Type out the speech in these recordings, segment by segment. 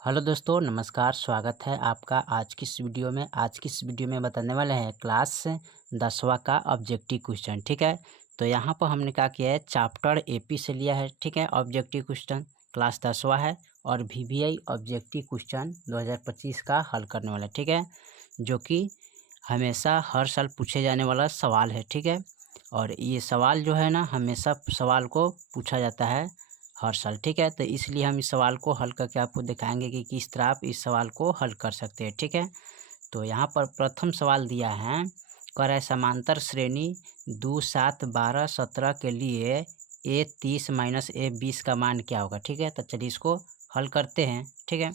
Hello दोस्तों, नमस्कार। स्वागत है आपका आज की इस वीडियो में। आज की इस वीडियो में बताने वाले हैं क्लास 10वां का ऑब्जेक्टिव क्वेश्चन। ठीक है, तो यहाँ पर हमने क्या किया है, चैप्टर एपी से लिया है। ठीक है, ऑब्जेक्टिव क्वेश्चन क्लास 10वां है और वीवीआई ऑब्जेक्टिव क्वेश्चन 2025 का हल करने वाला है। ठीक है, जो कि हमेशा हर साल पूछे जाने वाला सवाल है। ठीक है, और ये सवाल जो है ना, हमेशा सवाल को पूछा जाता है हर साल। ठीक है, तो इसलिए हम इस सवाल को हल करके आपको दिखाएंगे कि किस तरह आप इस सवाल को हल कर सकते हैं। ठीक है, तो यहाँ पर प्रथम सवाल दिया है, कह रहा है समांतर श्रेणी 2, 7, 12, 17 के लिए a 30 माइनस a 20 का मान क्या होगा। ठीक है, तो चलिए इसको हल करते हैं। ठीक है,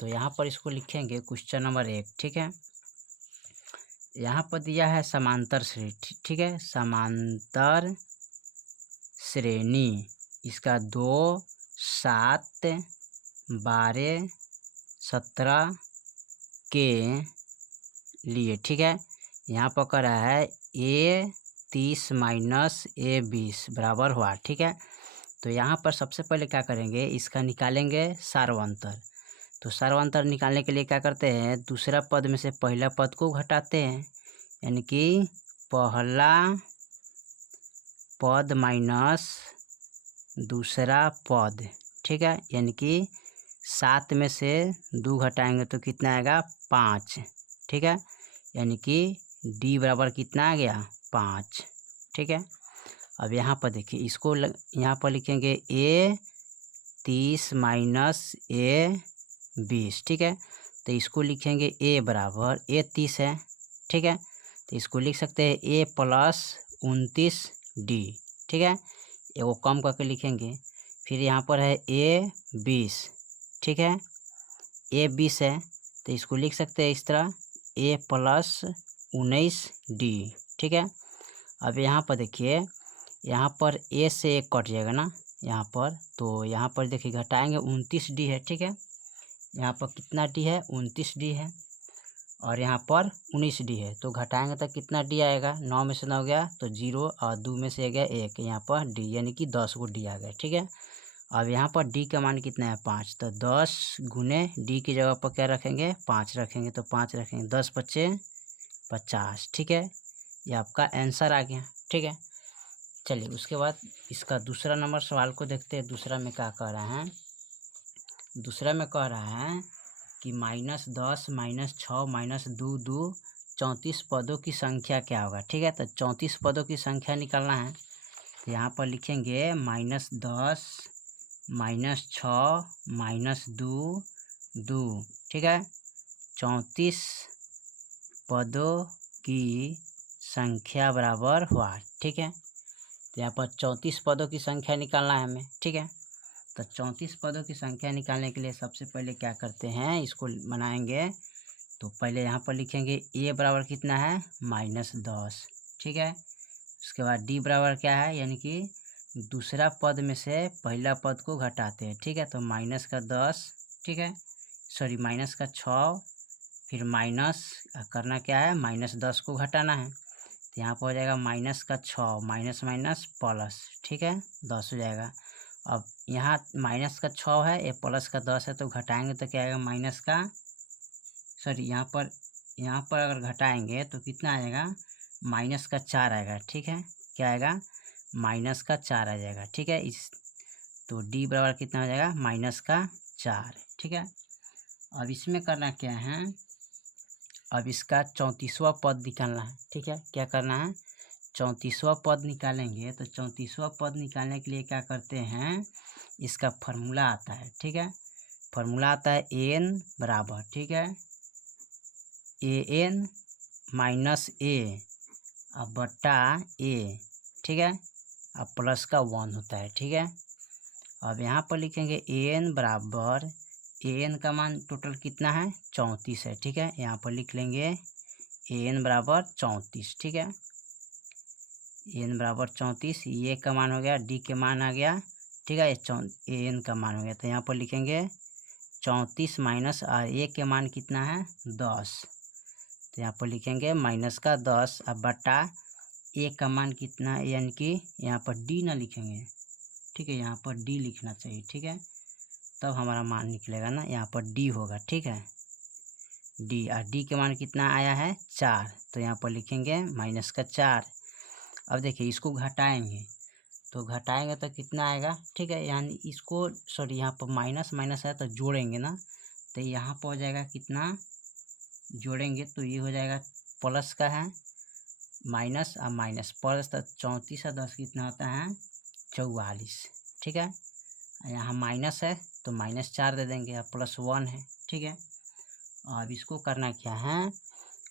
तो यहाँ पर इसको लिखेंगे क्वेश्चन नंबर 1। ठीक है, यहाँ पर दिया है समांतर श्रेणी। ठीक है, समांतर श्रेणी इसका 2, 7, 12, 17 के लिए। ठीक है, यहाँ पर कह रहा है a 30 माइनस a 20 बराबर हुआ। ठीक है, तो यहाँ पर सबसे पहले क्या करेंगे, इसका निकालेंगे सार्वंतर। तो सार्वंतर निकालने के लिए क्या करते हैं, दूसरा पद में से पहला पद को घटाते हैं, यानी कि पहला पद माइनस दूसरा पद। ठीक है, यानी कि 7 में से 2 घटाएंगे तो कितना आएगा, 5। ठीक है, यानी कि d बराबर कितना आ गया, 5। ठीक है, अब यहाँ पर देखिए, इसको यहाँ पर लिखेंगे a 30 माइनस a 20। ठीक है, तो इसको लिखेंगे a बराबर a 30 है। ठीक है, तो इसको लिख सकते हैं a प्लस 29d। ठीक है, एगो कम करके लिखेंगे। फिर यहाँ पर है a 20। ठीक है, a 20 है, तो इसको लिख सकते हैं इस तरह a प्लस 19d। ठीक है, अब यहाँ पर देखिए, यहाँ पर a से 1 कट जाएगा ना यहाँ पर, तो यहाँ पर देखिए घटाएंगे 29d है। ठीक है, यहाँ पर कितना d है, 29d है, और यहाँ पर 19d है, तो घटाएंगे तो कितना d आएगा, 9 में से 9 गया तो 0 और 2 में से गया 1, यहाँ पर d यानी कि 10 को d आ गया। ठीक है, अब यहाँ पर d का मान कितना है, 5, तो 10 गुने d की जगह पर क्या रखेंगे, 5 रखेंगे, तो 5 रखेंगे, 10 बचे 50। ठीक है, ये आपका आंसर आ गया। ठीक है, चलिए उसके बाद इसका दूसरा नंबर सवाल को देखते हैं। दूसरा में क्या कह रहा है, दूसरा में कह रहा है कि -10 -6 -2 2 34 पदों की संख्या क्या होगा। ठीक है, तो 34 पदों की संख्या निकालना है, तो यहाँ पर लिखेंगे -10 -6 -2 2। ठीक है, 34 पदों की संख्या बराबर हुआ। ठीक है, तो यहाँ पर 34 पदों की संख्या निकालना है हमें। ठीक है, तो 34 पदों की संख्या निकालने के लिए सबसे पहले क्या करते हैं, इसको बनाएंगे। तो पहले यहाँ पर लिखेंगे a बराबर कितना है, -10। ठीक है, उसके बाद d बराबर क्या है, यानी कि दूसरा पद में से पहला पद को घटाते हैं। ठीक है, तो -10। ठीक है, सॉरी -6, फिर माइनस करना क्या है, -10 को घटाना है, तो यहाँ पर हो जाएगा -6 माइनस माइनस प्लस। ठीक है, 10 हो जाएगा। अब यहाँ -6 है, ये +10 है, तो घटाएंगे तो क्या आएगा, यहाँ पर अगर घटाएंगे तो कितना आएगा, -4 आएगा। ठीक है, क्या आएगा, -4 आ जाएगा। ठीक है, इस तो d बराबर कितना हो जाएगा, -4। ठीक है, अब इसमें करना क्या है, अब इसका 34वां पद निकालना है। ठीक है, क्या करना है, 34वां पद निकालेंगे। तो 34वां पद निकालने के लिए क्या करते हैं, इसका फॉर्मूला आता है। ठीक है, फॉर्मूला आता है n बराबर, ठीक है, an माइनस a अब बट्टा a। ठीक है, अब प्लस का 1 होता है। ठीक है, अब यहाँ पर लिखेंगे an बराबर, an का मान टोटल कितना है, 34 है। ठीक है, यहाँ पर लिख लेंगे an बराबर 34। ठीक है, n बराबर 34, ये का मान हो गया, d के मान आ गया। ठीक है, an का मान हो गया, तो यहाँ पर लिखेंगे 34 माइनस a के मान कितना है, 10, तो यहाँ पर लिखेंगे -10। अब बटा a का मान कितना है, यानी कि यहाँ पर d ना लिखेंगे। ठीक है, यहाँ पर d लिखना चाहिए। ठीक है, तब हमारा मान निकलेगा ना, यहाँ पर डी होगा, ठीक है, डी। और डी के मान कितना आया है 4, तो यहाँ पर लिखेंगे -4। अब देखिए इसको घटाएंगे, तो घटाएंगे तो कितना आएगा, ठीक है, यानी इसको सॉरी यहाँ पर माइनस माइनस है तो जोड़ेंगे ना, तो यहाँ पर हो जाएगा कितना, जोड़ेंगे तो ये हो जाएगा प्लस का है माइनस और माइनस प्लस, तो 34 और 10 कितना होता है 44, ठीक है। यहाँ माइनस है तो -4 दे देंगे, और +1 है, ठीक है। और इसको करना क्या है,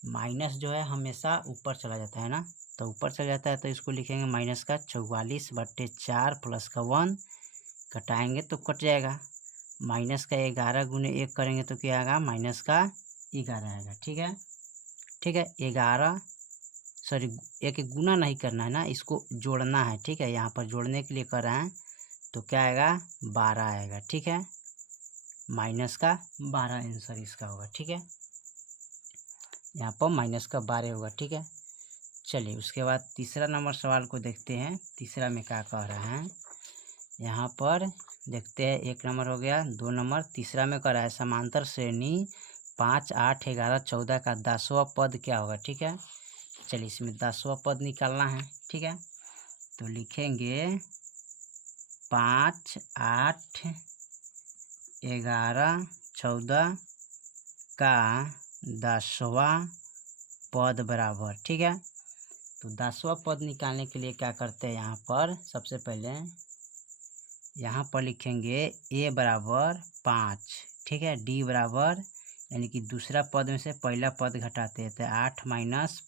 माइनस जो है हमेशा ऊपर चला जाता है ना, तो ऊपर चला जाता है, तो इसको लिखेंगे -44/4 प्लस का 1, घटाएंगे तो कट जाएगा, -11 गुने 1 करेंगे तो क्या आएगा, -11 आएगा, ठीक है, ठीक है। 11 सॉरी एक गुना नहीं करना है ना, इसको जोड़ना है, ठीक है, यहाँ पर जोड़ने के लिए कर रहे हैं, तो क्या आएगा 12 आएगा, ठीक है, -12 आंसर इसका होगा, ठीक है, यहाँ पर -12 होगा, ठीक है। चलिए उसके बाद तीसरा नंबर सवाल को देखते हैं, तीसरा में क्या कह रहा है, यहाँ पर देखते हैं, 1 नंबर हो गया, 2 नंबर, तीसरा में कह रहा है समांतर श्रेणी 5, 8, 11, 14 का 10वां पद क्या होगा, ठीक है। चलिए इसमें 10वां पद निकालना है, ठीक है, तो लिखेंगे 5, 8, 11, 14 का 10वां पद बराबर, ठीक है। तो 10वां पद निकालने के लिए क्या करते हैं, यहाँ पर सबसे पहले यहाँ पर लिखेंगे a बराबर 5, ठीक है, d बराबर यानी कि दूसरा पद में से पहला पद घटाते हैं, तो 8 -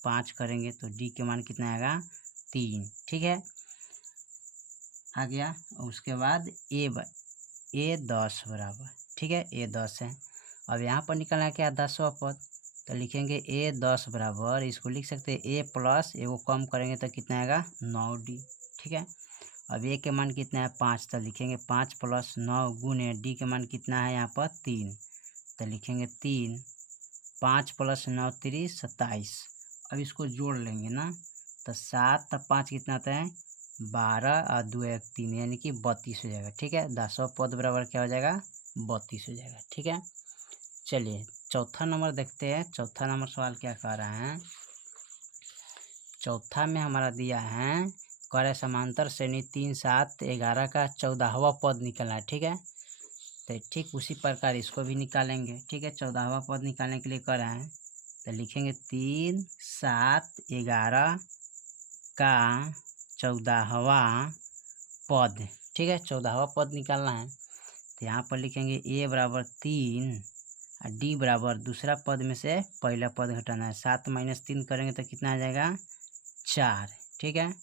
5 करेंगे तो d के मान कितना आएगा 3, ठीक है, आ गया। उसके बाद a 10 बराबर, ठीक है, a 10 है। अब यहाँ पर निकालना क्या 10वां पद, तो लिखेंगे a 10 बराबर, इसको लिख सकते हैं a प्लस एगो कम करेंगे तो कितना आएगा 9d, ठीक है। अब a के मान कितना है 5, तो लिखेंगे 5 + 9 गुने d के मान कितना है यहाँ पर 3, तो लिखेंगे 3, 5 + 9 3 27। अब इसको जोड़ लेंगे ना, तो 7 और 5 कितना होता है 12 और 2 1 3 यानी कि 32 हो जाएगा, ठीक है। 10वां पद बराबर क्या हो जाएगा 32 हो जाएगा, ठीक है। चलिए चौथा नंबर देखते हैं, चौथा नंबर सवाल क्या कह रहा है, चौथा में हमारा दिया है कर समांतर श्रेणी 3, 7, 11 का 14वां पद निकलना है, ठीक है। तो ठीक उसी प्रकार इसको भी निकालेंगे, ठीक है, 14वां पद निकालने के लिए कर रहे हैं, तो लिखेंगे 3, 7, 11 का 14वां पद, ठीक है, 14वां पद निकालना है, तो यहाँ पर लिखेंगे a बराबर 3 और d बराबर दूसरा पद में से पहला पद घटाना है, 7 - 3 करेंगे तो कितना आ जाएगा 4, ठीक है,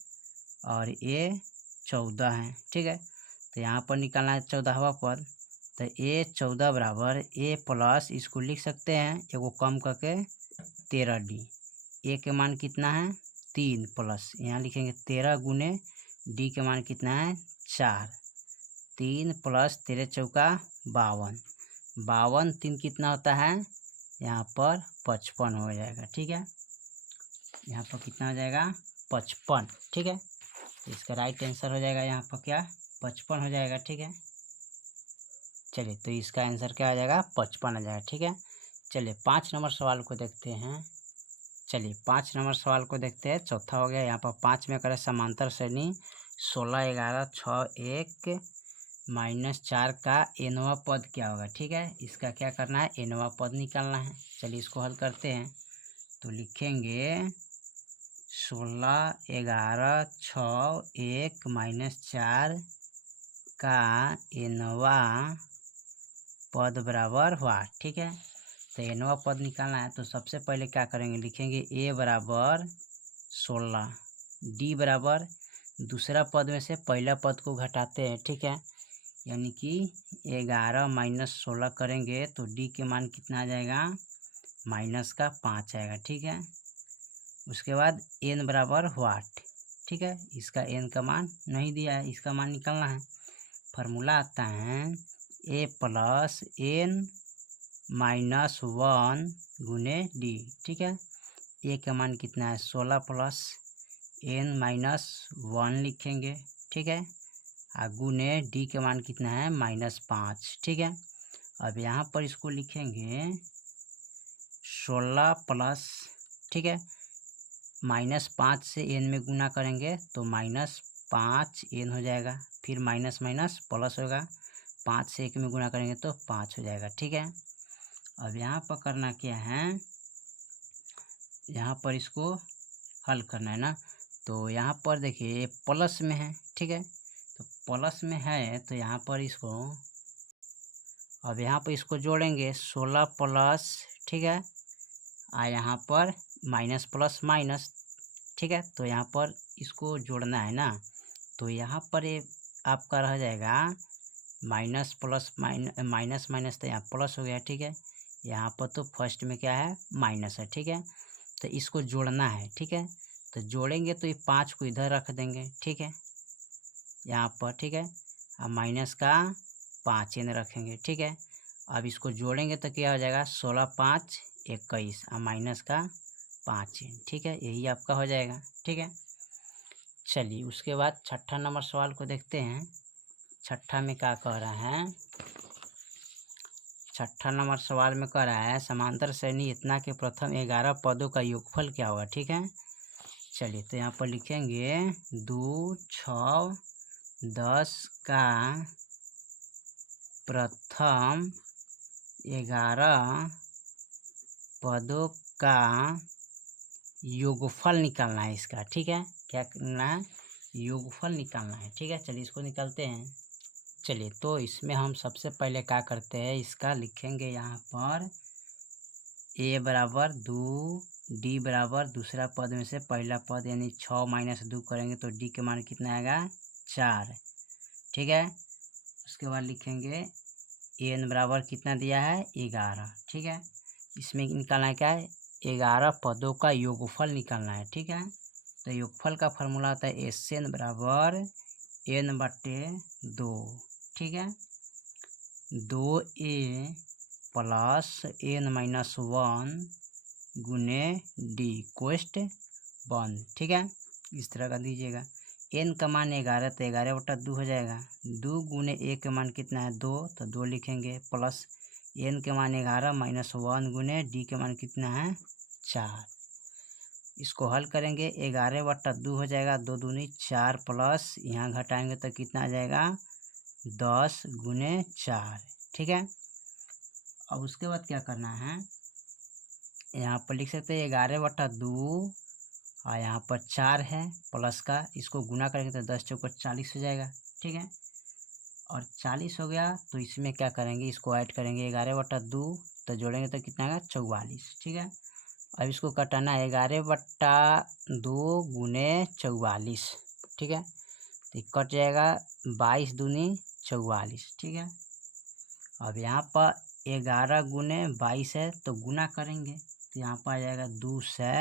और a 14 है, ठीक है। तो यहाँ पर निकालना है 14वां पद, तो a 14 बराबर a प्लस इसको लिख सकते हैं एगो कम करके 13d, a के मान कितना है 3 प्लस यहाँ लिखेंगे 13 गुने d के मान कितना है 4, 3 + 13 चौका 52, 52 3 कितना होता है यहाँ पर 55 हो जाएगा, ठीक है, यहाँ पर कितना हो जाएगा 55, ठीक है। इसका राइट आंसर हो जाएगा यहाँ पर क्या 55 हो जाएगा, ठीक है। चलिए तो इसका आंसर क्या आ जाएगा 55 आ जाएगा, ठीक है। चलिए 5 नंबर सवाल को देखते हैं, चलिए 5 नंबर सवाल को देखते हैं, चौथा हो गया। यहाँ पर 5 में करें समांतर श्रेणी 16, 11, 6, 1 - 4 का nवां पद क्या होगा, ठीक है। इसका क्या करना है nवां पद निकालना है। चलिए इसको हल करते हैं, तो लिखेंगे 16, 11, 6, 1 - 4 का nवां पद बराबर हुआ, ठीक है। तो nवां पद निकालना है, तो सबसे पहले क्या करेंगे लिखेंगे a बराबर 16, d बराबर दूसरा पद में से पहला पद को घटाते हैं, ठीक है, यानी कि 11 - 16 करेंगे तो d के मान कितना आ जाएगा -5 आएगा, ठीक है। उसके बाद n बराबर वाट, ठीक है, इसका n का मान नहीं दिया है, इसका मान निकालना है। फार्मूला आता है a + n - 1 गुने d, ठीक है। a का मान कितना है 16 + n - 1 लिखेंगे, ठीक है, गुने डी के मान कितना है -5, ठीक है। अब यहाँ पर इसको लिखेंगे 16 प्लस, ठीक है, -5 से n में गुना करेंगे तो -5n हो जाएगा, फिर माइनस माइनस प्लस होगा, 5 से 1 में गुना करेंगे तो 5 हो जाएगा, ठीक है। अब यहाँ पर करना क्या है, यहाँ पर इसको हल करना है ना, तो यहाँ पर देखिए प्लस में है, ठीक है, तो प्लस में है तो यहाँ पर इसको, अब यहाँ पर इसको जोड़ेंगे 16 प्लस, ठीक है, यहाँ पर माइनस प्लस माइनस, ठीक है, तो यहाँ पर इसको जोड़ना है ना, तो यहाँ पर ये आपका रह जाएगा माइनस प्लस माइनस माइनस, तो यहाँ प्लस हो गया, ठीक है। यहाँ पर तो फर्स्ट में क्या है माइनस है, ठीक है, तो इसको जोड़ना है, ठीक है, तो जोड़ेंगे तो ये 5 को इधर रख देंगे, ठीक है, यहाँ पर, ठीक है, अब माइनस का 5n रखेंगे, ठीक है। अब इसको जोड़ेंगे तो क्या हो जाएगा 16 5 21 और माइनस का 5n, ठीक है, यही आपका हो जाएगा, ठीक है। चलिए उसके बाद छठा नंबर सवाल को देखते हैं। छठा में क्या कह रहा है, छठा नंबर सवाल में कह रहा है समांतर श्रेणी इतना के प्रथम 11 पदों का योगफल क्या होगा, ठीक है। चलिए तो यहाँ पर लिखेंगे 2 6 10 का प्रथम 11 पदों का योगफल निकालना है इसका, ठीक है, क्या करना है योगफल निकालना है, ठीक है। चलिए इसको निकालते हैं। चलिए तो इसमें हम सबसे पहले क्या करते हैं, इसका लिखेंगे यहाँ पर a बराबर 2, d बराबर दूसरा पद में से पहला पद यानी 6 - 2 करेंगे तो d के मान कितना आएगा 4, ठीक है। उसके बाद लिखेंगे n बराबर कितना दिया है 11, ठीक है। इसमें निकालना है क्या है 11 पदों का योगफल निकालना है, ठीक है। तो योगफल का फॉर्मूला होता है SN बराबर n/2, ठीक है, 2a प्लस n-1 गुने d कोष्ट बंद, ठीक है, इस तरह का दीजिएगा। n का मान 11 तो 11/2 हो जाएगा, 2 गुने a के मान कितना है 2 तो 2 लिखेंगे, प्लस n के मान 11 -1 गुने d के मान कितना है 4। इसको हल करेंगे 11/2 हो जाएगा, 2 दूनी 4 प्लस यहाँ घटाएंगे तो कितना आ जाएगा 10 गुने 4, ठीक है। अब उसके बाद क्या करना है, यहाँ पर लिख सकते हैं 11/2 और यहाँ पर 4 है प्लस का, इसको गुना करेंगे तो 10 चौको 40 हो जाएगा, ठीक है। और 40 हो गया तो इसमें क्या करेंगे इसको ऐड करेंगे 11/2 तो जोड़ेंगे तो कितना आएगा 44, ठीक है। अब इसको कटाना है 11/2 गुने 44, ठीक है, तो कट जाएगा 22 दूनी 44, ठीक है। अब यहाँ पर 11 गुने 22 है तो गुना करेंगे तो यहाँ पर आ जाएगा 2 से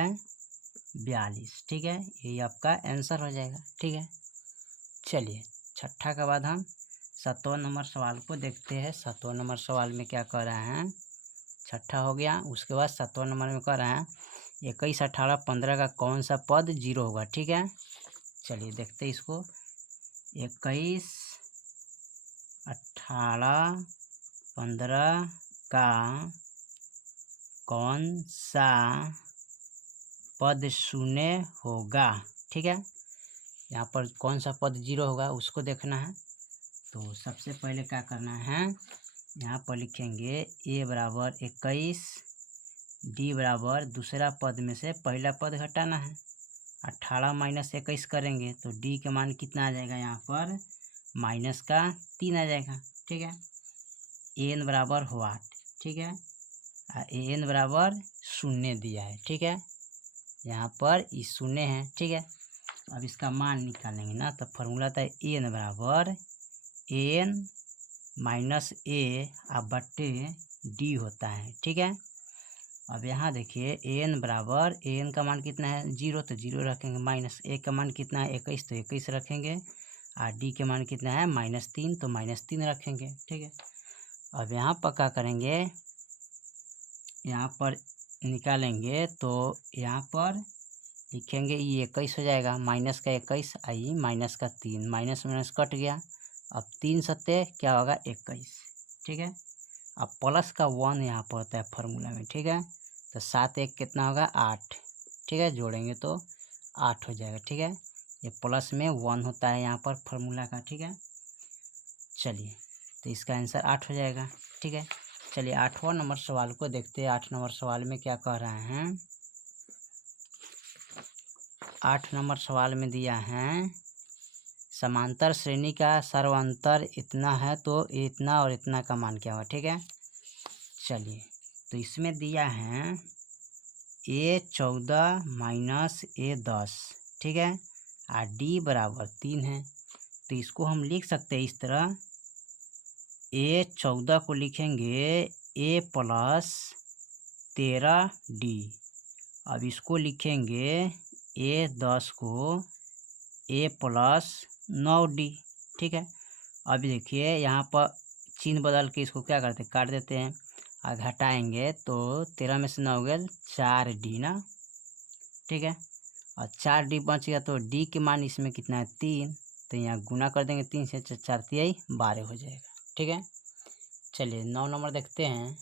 42, ठीक है, यही आपका आंसर हो जाएगा, ठीक है। चलिए छठा के बाद हम 7वां नंबर सवाल को देखते हैं। 7वां नंबर सवाल में क्या कह रहे हैं, छठा हो गया, उसके बाद 7वां नंबर में कह रहे हैं 21 18 15 का कौन सा पद 0 होगा, ठीक है। चलिए देखते हैं इसको, 21 18 15 का कौन सा पद 0 होगा, ठीक है। यहाँ पर कौन सा पद 0 होगा उसको देखना है, तो सबसे पहले क्या करना है, यहाँ पर लिखेंगे a बराबर 21, d बराबर दूसरा पद में से पहला पद घटाना है, 18 - 21 करेंगे तो d के मान कितना आ जाएगा यहाँ पर माइनस का 3 आ जाएगा, ठीक है। an बराबर वाट, ठीक है, an बराबर 0 दिया है, ठीक है, यहाँ पर ये 0 है, ठीक है। अब इसका मान निकालेंगे ना तो फॉर्मूला था n बराबर n माइनस a बट्टे d होता है, ठीक है। अब यहाँ देखिए n बराबर an का मान कितना है 0 तो 0 रखेंगे, माइनस a का मान कितना है 21 तो 21 रखेंगे, और d के मान कितना है -3 तो -3 रखेंगे, ठीक है। अब यहाँ पर क्या करेंगे, यहाँ पर निकालेंगे तो यहाँ पर लिखेंगे ये 21 हो जाएगा, माइनस का 21 आई माइनस का 3, माइनस माइनस कट गया अब 3 सत्ते क्या होगा 21, ठीक है। अब प्लस का 1 यहाँ पर होता है फार्मूला में, ठीक है। तो 7 1 कितना होगा 8, ठीक है, जोड़ेंगे तो 8 हो जाएगा, ठीक है। ये प्लस में 1 होता है यहाँ पर फार्मूला का, ठीक है। चलिए तो इसका आंसर 8 हो जाएगा, ठीक है। चलिए 8वां नंबर सवाल को देखते हैं। 8 नंबर सवाल में क्या कह रहे हैं। 8 नंबर सवाल में दिया है समांतर श्रेणी का सर्वांतर इतना है तो इतना और इतना का मान क्या होगा, ठीक है। चलिए तो इसमें दिया है A14 माइनस A10, ठीक है, और D बराबर 3 है। तो इसको हम लिख सकते हैं इस तरह, A14 को लिखेंगे A प्लस 13D। अब इसको लिखेंगे A10 को A प्लस 9D, ठीक है। अभी देखिए यहाँ पर चिन्ह बदल के इसको क्या करते हैं, काट देते हैं और घटाएंगे तो 13 में से 9 हो गया 4D ना, ठीक है। और 4D बच गया तो D के मान इसमें कितना है 3, तो यहाँ गुना कर देंगे 3 से, 4 3 12 हो जाएगा, ठीक है। चलिए 9 नंबर देखते हैं।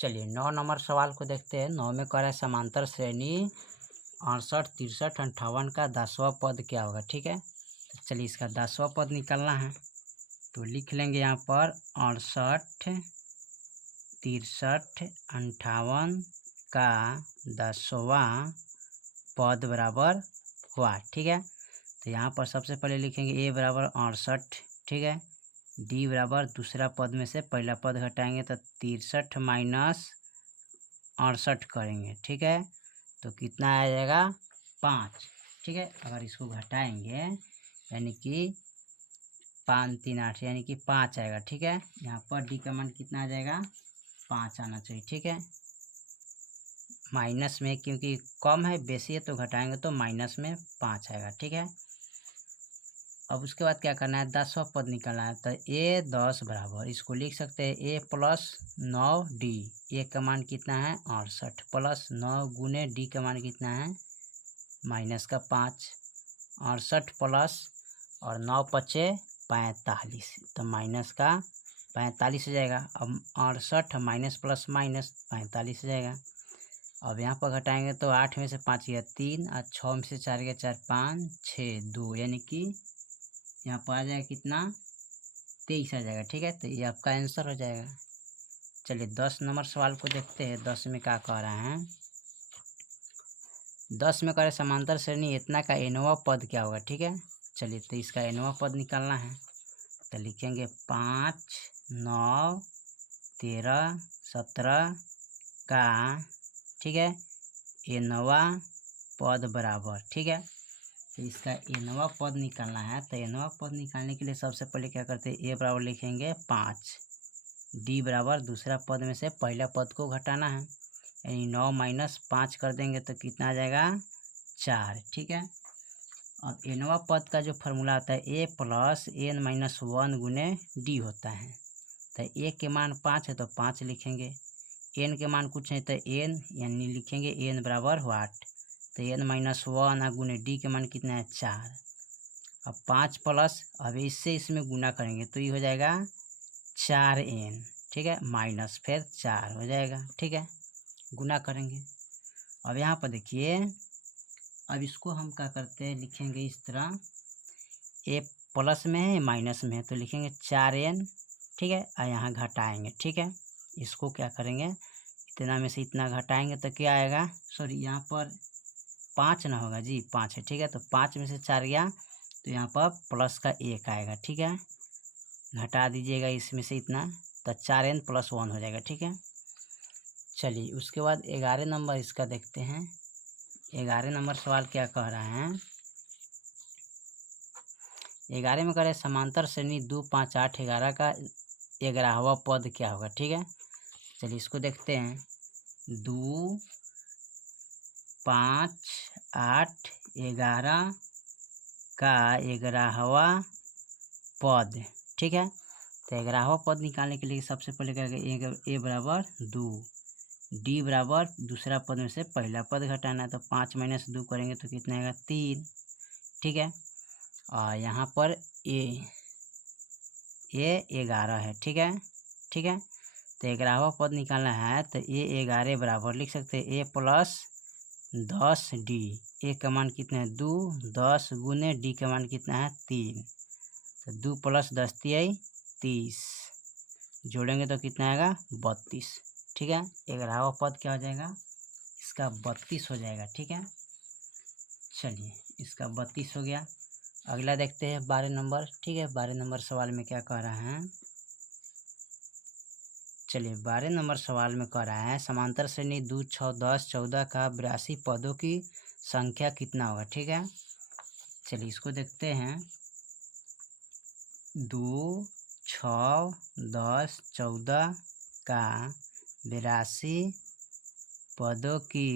चलिए 9 नंबर सवाल को देखते हैं। 9 में कह रहा है समांतर श्रेणी 68 63 58 का 10वां पद क्या होगा, ठीक है। तो चलिए इसका 10वां पद निकालना है, तो लिख लेंगे यहाँ पर 68 63 58 का 10वां पद बराबर हुआ, ठीक है। तो यहाँ पर सबसे पहले लिखेंगे A बराबर 68, ठीक है। D बराबर दूसरा पद में से पहला पद घटाएंगे तो 63 माइनस 68 करेंगे, ठीक है। तो कितना आ जाएगा 5, ठीक है। अगर इसको घटाएंगे यानी कि 5 3 8 यानी कि 5 आएगा, ठीक है। यहाँ पर D का मान कितना आ जाएगा 5 आना चाहिए, ठीक है। माइनस में क्योंकि कम है बेसी है तो घटाएंगे तो माइनस में 5 आएगा, ठीक है। अब उसके बाद क्या करना है 10वां पद निकालना है। तो A10 बराबर इसको लिख सकते हैं A प्लस 9D। A का मान कितना है 68 प्लस 9 गुने D का मान कितना है माइनस का 5, 68 प्लस और 9 पचे 45, तो माइनस का 45 हो जाएगा। अब 68 माइनस प्लस माइनस 45 हो जाएगा। अब यहाँ पर घटाएंगे तो 8 में से 5 गया 3 और 6 में से 4 गया 4 5 6 2 यानी कि यहाँ पर आ जाएगा कितना 23 आ जाएगा, ठीक है। तो ये आपका आंसर हो जाएगा। चलिए 10 नंबर सवाल को देखते हैं। 10 में क्या कह रहे हैं। 10 में कह रहे समांतर श्रेणी इतना का nवां पद क्या होगा, ठीक है। चलिए तो इसका nवां पद निकालना है, तो लिखेंगे 5 9 13 17 का, ठीक है, nवां पद बराबर, ठीक है। तो इसका nवां पद निकालना है। तो nवां पद निकालने के लिए सबसे पहले क्या करते हैं A बराबर लिखेंगे 5, D बराबर दूसरा पद में से पहला पद को घटाना है, यानी 9 माइनस 5 कर देंगे तो कितना आ जाएगा 4, ठीक है। अब nवां पद का जो फार्मूला होता है A प्लस n माइनस 1 गुने D होता है। तो A के मान 5 है तो 5 लिखेंगे, n के मान कुछ नहीं तो n यानी लिखेंगे n बराबर वाट, तो n माइनस 1 गुने D के मान कितना है 4। अब 5 प्लस अब इससे इसमें गुना करेंगे तो ये हो जाएगा 4n, ठीक है, माइनस फिर 4 हो जाएगा, ठीक है, गुना करेंगे। अब यहाँ पर देखिए अब इसको हम क्या करते हैं लिखेंगे इस तरह, A प्लस में है माइनस में है तो लिखेंगे 4n, ठीक है, और यहाँ घटाएंगे, ठीक है। इसको क्या करेंगे इतना में से इतना घटाएंगे तो क्या आएगा, सॉरी यहाँ पर 5 ना होगा जी 5 है, ठीक है। तो 5 में से 4 गया तो यहाँ पर प्लस का 1 आएगा, ठीक है, घटा दीजिएगा इसमें से इतना तो 4n प्लस 1 हो जाएगा, ठीक है। चलिए उसके बाद 11 नंबर इसका देखते हैं। 11 नंबर सवाल क्या कह रहे हैं। 11 में कह रहे समांतर श्रेणी 2 5 8 11 का 11वां पद क्या होगा, ठीक है। चलिए इसको देखते हैं 2 5 8 11 का 11वां पद, ठीक है। तो 11वां पद निकालने के लिए सबसे पहले क्या करेंगे A बराबर 2, D बराबर दूसरा पद में से पहला पद घटाना है तो 5 माइनस 2 करेंगे तो कितना आएगा 3, ठीक है। और यहाँ पर A ये 11 है। ठीक है, ठीक है। तो 11वां पद निकालना है तो ये 11 बराबर लिख सकते हैं a प्लस 10d। a का मान कितना है 2, 10 गुने d का मान कितना है 3, तो 2 प्लस 10 तियाई 30, जोड़ेंगे तो कितना आएगा 32। ठीक है, 11वां पद क्या हो जाएगा, इसका 32 हो जाएगा। ठीक है, चलिए इसका 32 हो गया। अगला देखते हैं 12 नंबर। ठीक है, 12 नंबर सवाल में क्या कह रहा है, चलिए 12 नंबर सवाल में कह रहा है समांतर श्रेणी 2, 6, 10, 14 का 82 पदों की संख्या कितना होगा। ठीक है, चलिए इसको देखते हैं। 2, 6, 10, 14 का 82 पदों की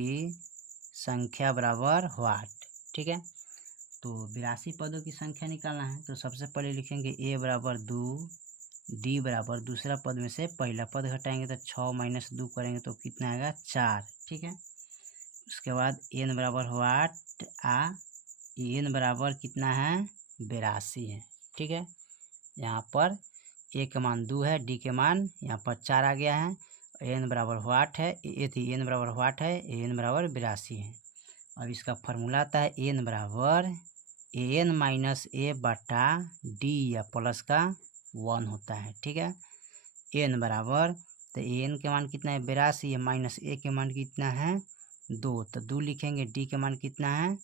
संख्या बराबर व्हाट। ठीक है, तो 82 पदों की संख्या निकालना है तो सबसे पहले लिखेंगे a बराबर 2, d बराबर दूसरा पद में से पहला पद घटाएंगे तो 6 माइनस 2 करेंगे तो कितना आएगा 4। ठीक है, उसके बाद n बराबर व्हाट n बराबर कितना है 82 है। ठीक है, यहाँ पर a का मान 2 है, d के मान यहाँ पर 4 आ गया है, n बराबर व्हाट है, n बराबर व्हाट है, n बराबर 82 है। अब इसका फार्मूला आता है n बराबर an माइनस a बटा d या प्लस का 1 होता है। ठीक है, n बराबर तो an के मान कितना है 82 है, माइनस a के मान कितना है 2, तो 2 लिखेंगे, d के मान कितना है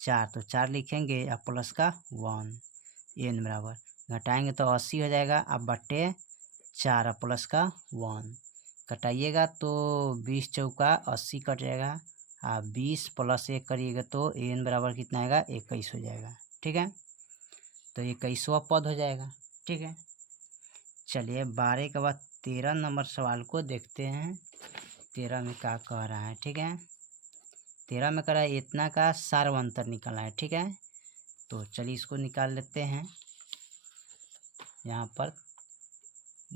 4, तो 4 लिखेंगे या प्लस का 1, n बराबर घटाएंगे तो 80 हो जाएगा। अब बटे 4 प्लस का 1 घटाइएगा तो 20 चौका 80 कट जाएगा, 20 प्लस 1 करिएगा तो n बराबर कितना आएगा 21 हो जाएगा। ठीक है, तो 21वां पद हो जाएगा। ठीक है, चलिए 12 के बाद 13 नंबर सवाल को देखते हैं। 13 में क्या कह रहा है। ठीक है, 13 में कह रहा है इतना का सार्वंतर निकालना है। ठीक है, तो चलिए इसको निकाल लेते हैं। यहाँ पर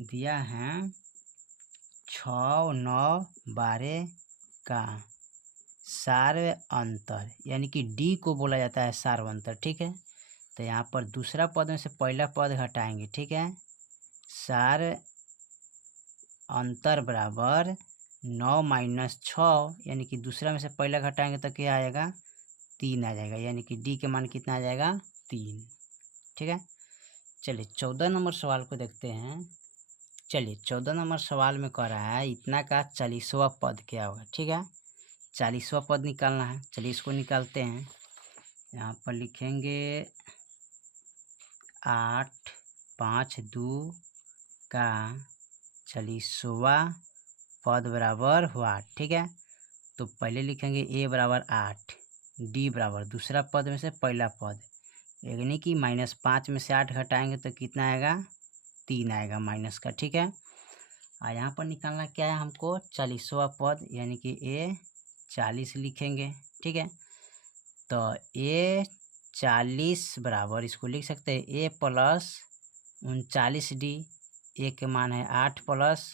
दिया है 6, 9, 12 का सार्व अंतर, यानी कि d को बोला जाता है सार्वंतर। ठीक है, तो यहाँ पर दूसरा पद में से पहला पद घटाएंगे। ठीक है, सार अंतर बराबर 9 माइनस 6, यानी कि दूसरा में से पहला घटाएंगे तो क्या आएगा 3 आ जाएगा, यानी कि d के मान कितना आ जाएगा 3। ठीक है, चलिए 14 नंबर सवाल को देखते हैं। चलिए 14 नंबर सवाल में कह रहा है इतना का 40वां पद क्या होगा। ठीक है, 40वां पद निकालना है। चलिए इसको निकालते हैं। यहाँ पर लिखेंगे 8, 5, 2 का 40वां पद बराबर व्हाट। ठीक है, तो पहले लिखेंगे a बराबर 8, d बराबर दूसरा पद में से पहला पद, यानी कि -5 में से 8 घटाएंगे तो कितना आएगा 3 आएगा माइनस का। ठीक है, और यहाँ पर निकालना क्या है हमको 40वां पद, यानी कि a 40 लिखेंगे। ठीक है, तो a 40 बराबर इसको लिख सकते हैं a प्लस 39d, a के मान है 8 प्लस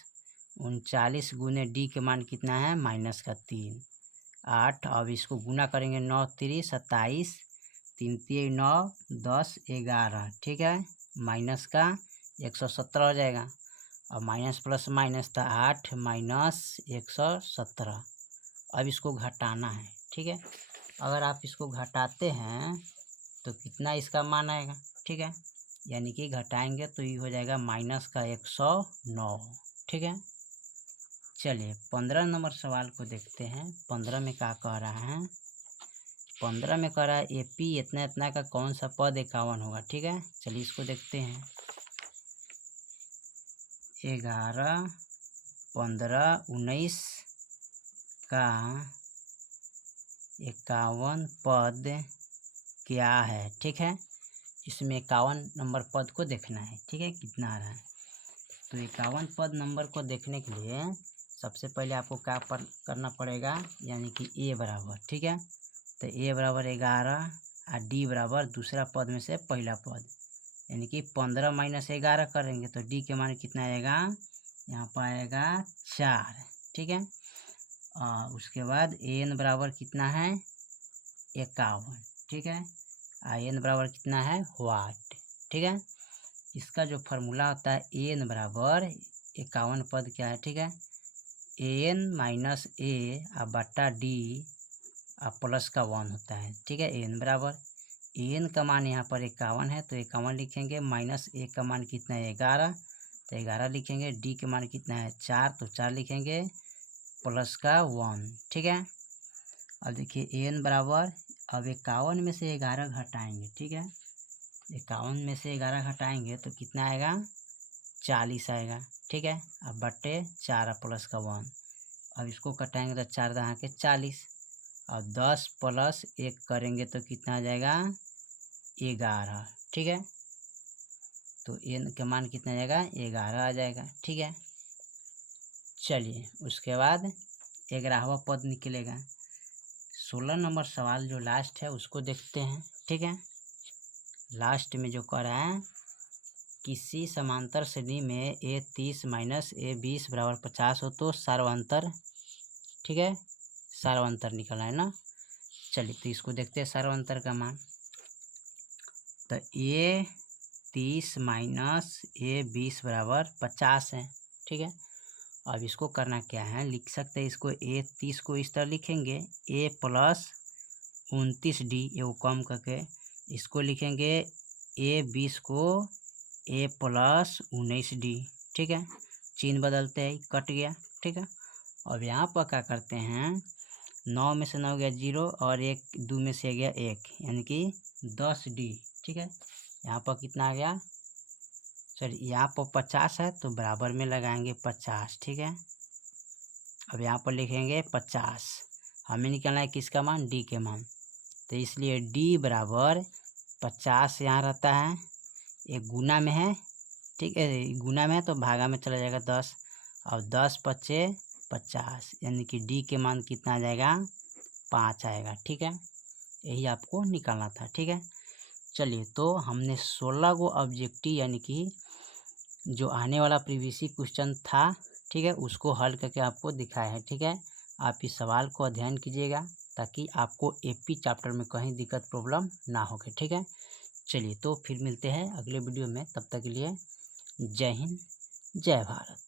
39 गुने d के मान कितना है -3, 8। अब इसको गुना करेंगे 9 3 27, 3 3 9 10 11। ठीक है, माइनस का 117 हो जाएगा, और माइनस प्लस माइनस था 8 माइनस 117। अब इसको घटाना है। ठीक है, अगर आप इसको घटाते हैं तो कितना इसका मान आएगा। ठीक है, यानी कि घटाएंगे तो ये हो जाएगा माइनस का 109। ठीक है, चलिए 15 नंबर सवाल को देखते हैं। 15 में क्या कह रहा है, 15 में कह रहा है एपी इतना इतना का कौन सा पद 51 होगा। ठीक है, चलिए इसको देखते हैं। 11, 15, 19 का 51 पद क्या है। ठीक है, इसमें 51 नंबर पद को देखना है। ठीक है, कितना आ रहा है, तो 51 पद नंबर को देखने के लिए सबसे पहले आपको क्या करना पड़ेगा, यानी कि a बराबर। ठीक है, तो a बराबर 11 और d बराबर दूसरा पद में से पहला पद, यानी कि 15 माइनस 11 करेंगे तो d के मान कितना आएगा, यहाँ पर आएगा 4। ठीक है, उसके बाद an बराबर कितना है 51। ठीक है, n बराबर कितना है व्हाट। ठीक है, इसका जो फार्मूला होता है एन बराबर 51 पद क्या है, ठीक है, एन माइनस ए बटा डी प्लस का 1 होता है, ठीक है। एन बराबर एन का मान यहाँ पर 51 है तो 51 लिखेंगे, माइनस ए का मान कितना है 11 तो 11 लिखेंगे, डी के मान कितना है 4 तो 4 लिखेंगे, प्लस का 1, ठीक है। अब देखिए एन बराबर, अब 51 में से 11 घटाएंगे, ठीक है, 51 में से 11 घटाएंगे तो कितना आएगा 40 आएगा, ठीक है। अब बट्टे 4 प्लस का 1, अब इसको कटाएंगे तो 4 दहा के 40 और 10 प्लस 1 करेंगे तो कितना आ जाएगा 11, ठीक है। तो एन का मान कितना आ जाएगा 11 आ जाएगा, ठीक है। चलिए उसके बाद 11वां पद निकलेगा। 16 नंबर सवाल जो लास्ट है उसको देखते हैं, ठीक है। लास्ट में जो कर रहा है, किसी समांतर श्रेणी में ए 30 माइनस ए 20 बराबर 50 हो तो सार्वंतर, ठीक है, सार्वंतर निकलना है ना। चलिए तो इसको देखते हैं सार्वंतर का मान। तो ए 30 माइनस ए 20 बराबर 50 है, ठीक है। अब इसको करना क्या है, लिख सकते हैं इसको ए 30 को इस तरह लिखेंगे ए प्लस 29 डी, ये वो कम करके इसको लिखेंगे ए 20 को ए प्लस 19 डी, ठीक है। चिन्ह बदलते हैं, कट गया, ठीक है। अब यहाँ पर क्या करते हैं, 9 में से 9 गया 0 और 1 2 में से गया 1 यानी कि 10 डी, ठीक है। यहाँ पर कितना आ गया, चलिए यहाँ पर 50 है तो बराबर में लगाएंगे 50, ठीक है। अब यहाँ पर लिखेंगे 50, हमें निकालना है किसका मान, डी के मान, तो इसलिए डी बराबर 50 यहाँ रहता है, एक गुना में है, ठीक है, गुना में है तो भागा में चला जाएगा 10 और 10 पच्चे 50 यानी कि डी के मान कितना आ जाएगा 5 आएगा, ठीक है। यही आपको निकालना था, ठीक है। चलिए तो हमने 16 गो ऑब्जेक्टिव यानी कि जो आने वाला प्रीवियस क्वेश्चन था, ठीक है, उसको हल करके आपको दिखाया है, ठीक है। आप इस सवाल को अध्ययन कीजिएगा ताकि आपको एपी चैप्टर में कहीं दिक्कत प्रॉब्लम ना होगे, ठीक है। चलिए तो फिर मिलते हैं अगले वीडियो में, तब तक के लिए जय हिंद जय भारत।